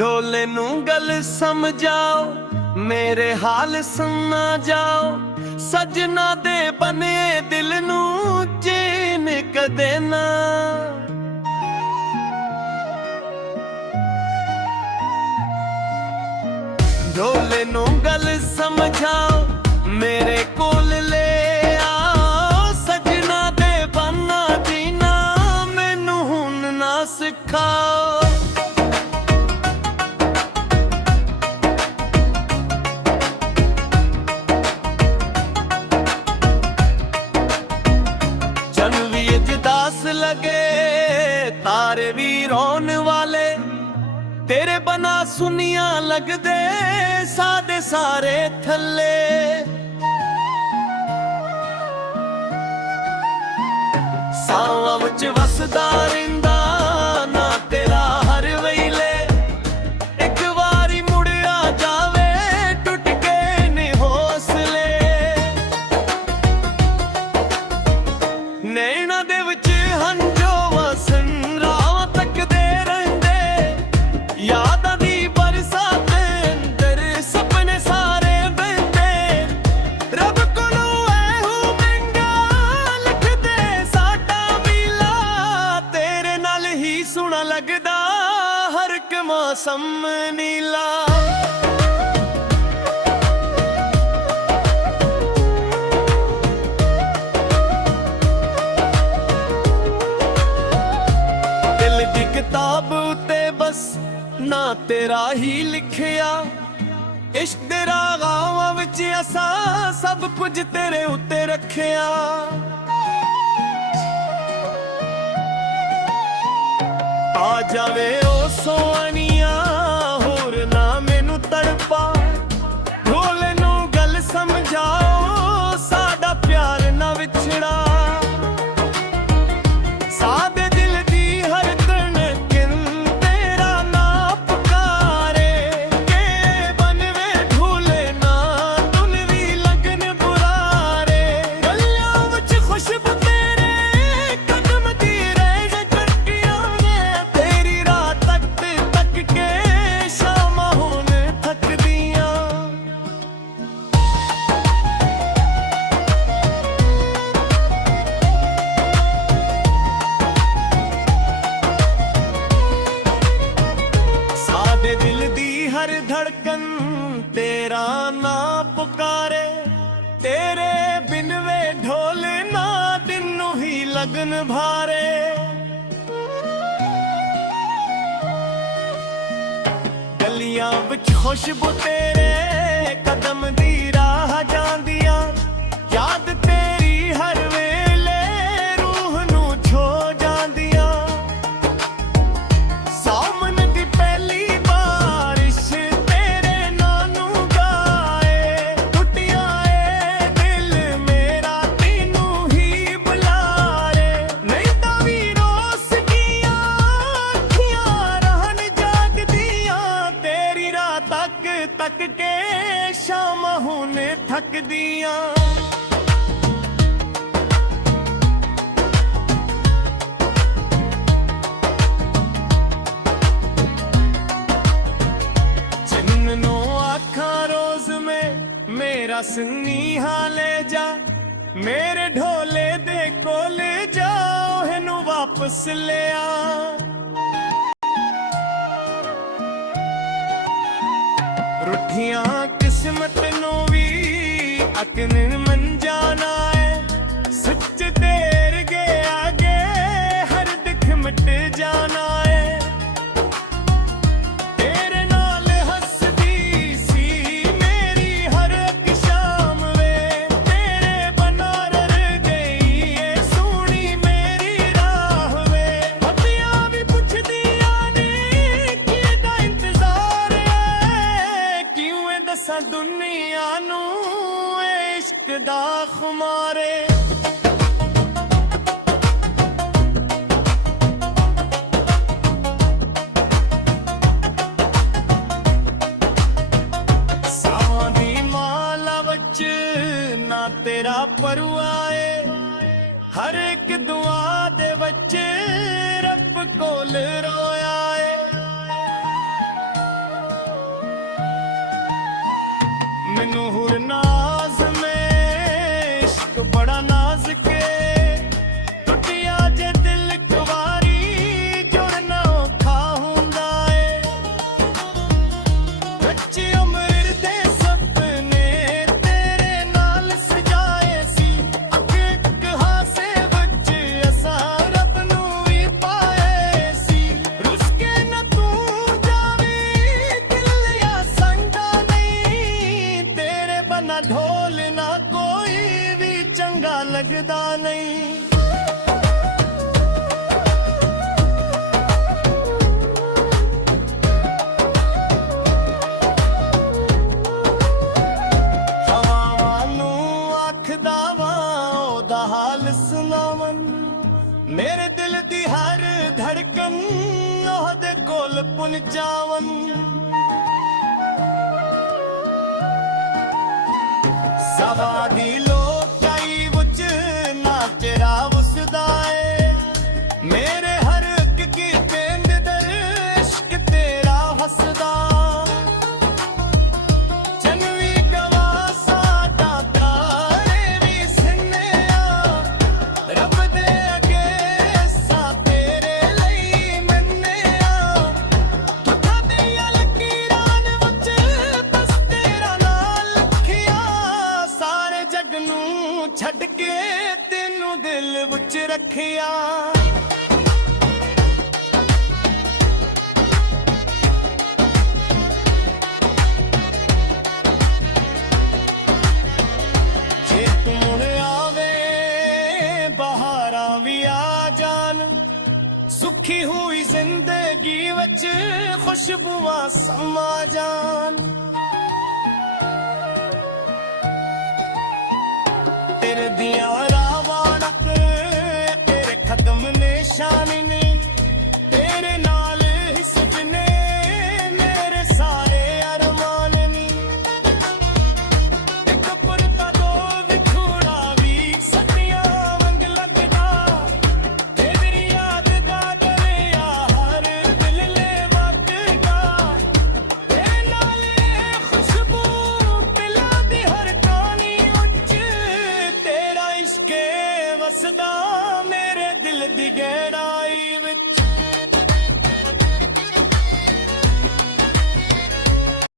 ढोले नू गल समझाओ, मेरे हाल सुना जाओ। सजना दे बने दिल नू चैन कदे ना। ढोले नू गल समझाओ, मेरे कोल ले आओ। सजना दे बना दीना मैनू हुन ना सिखाओ। लगे तारे भी रोन वाले, तेरे बना सुनिया लगदे सादे सारे थल्ले। सावां विच वसदा रहिंदा ना तेरा हर वेले। एक वारी मुड़ आ जावे टुट के ने हौसले। नैना दे विच हंजो वसन रावां तकदे रहिंदे। यादां दी बरसात अंदर सपने सारे बहिंदे। रब कोलों ऐहू मंगा लिख दे साडा मिला। तेरे नाल ही सोहना लगदा हर एक मौसम नीला। किताब उते बस ना तेरा ही लिखिया। इश्क दे रागावां विच असा सब कुछ तेरे उत्ते रखिया। आ जावे ओ सोहणिया होर ना मैनू तड़पा। ढोले नू गल समझाओ साडा प्यार ना विछड़ा। सादे दिल दी हर धड़कन तेरा ना पुकारे। के बनवे ढोले ना दुनवी लगन बुरारे। गलियां विच खुशबू तेरे कदम दी रह चटकियां ने। तेरी राह तक तक के शामां हुण थकदियां। सादे दिल दी हर धड़कन तेरा ना पुकारे। तेरे बिन वे ढोल ना दिन नू ही लगन भारे। गलियां विच खुशबू तेरे कदम दी राह जांदियां। याद तेरी हर वेले रूह नू छो जांदियां। सामन दी पहली बारिश तेरे नानू गाए। टुटिया ए दिल मेरा तेनू ही बुलारे। नहीं तां वी रोस गईयां अखियां रहन जागदियां। तेरी राह तक तक के शामां हुण थकदियां। जिन्नो आखा रोज में मेरा स्नेहा ले जा। मेरे ढोले दे कोल जाओ हेनू वापस ले आ। रुठियां किस्मत नू भी अकन मन जाना है। सच तेर के आगे हर दुख मिट जाना है। तेरे नाल हसदी सी मेरी हर एक शाम वे। तेरे बना रह गई ये सोहनी मेरी राह वे। अबियां भी पुछदियां ने किदा इंतजार है। क्यों ए दसां दुनिया नू इश्क दा खुमारे। सावां दी माला वच ना तेरा परवाए। हर एक दुआ दे वच रब कोल रोया है। ਮੁੱਕਦਾ ਨਹੀਂ। ਹਵਾਵਾਂ ਨੂੰ ਆਖਦਾ ਵਾਂ ਉਹਦਾ ਹਾਲ ਸੁਣਾਵਨ, ਮੇਰੇ ਦਿਲ ਦੀ ਹਰ ਧੜਕਨ ਉਹਦੇ ਕੋਲ ਪਹੁੰਚਾਵਨ। ਸਵਾ ਦੀ ਲੋਕਾਈ ਵਿੱਚ ਨਾ ਤੇਰਾ ਵਸਦਾ ਏ, ਮੇਰੇ ਹਰ ਇੱਕ ਕੀਤੇ ਅੰਦਰ ਇਸ਼ਕ ਤੇਰਾ ਹੱਸਦਾ। ਚੰਨ ਵੀ ਗਵਾ ਸਾਡਾ ਤਾਰੇ ਵੀ ਸਿੰਨਿਆ, ਰੱਬ ਦੇ ਅੱਗੇ ਸਾ ਤੇਰੇ ਲਈ ਮੰਨਿਆ। ਤੁਕਾਂ ਦੀਆਂ ਲਕੀਰਾਂ ਵਿੱਚ ਬਸ ਤੇਰਾ ਨਾਂ ਲਿਖਿਆ, ਸਾਰੇ ਜੱਗ ਨੂੰ ਛੱਡ ਕੇ ਤੈਨੂੰ ਦਿਲ ਵਿੱਚ ਰੱਖਿਆ। ਜੇ ਤੂੰ ਮੁੜ ਆਵੇ ਬਹਾਰਾਂ ਵੀ ਆ ਜਾਣ, ਸੁਖੀ ਹੋਈ ਜ਼ਿੰਦਗੀ ਵਿੱਚ ਖੁਸ਼ਬੂਆਂ ਸਮਾ ਜਾਣ। ਤੇਰੇ ਦੀਆਂ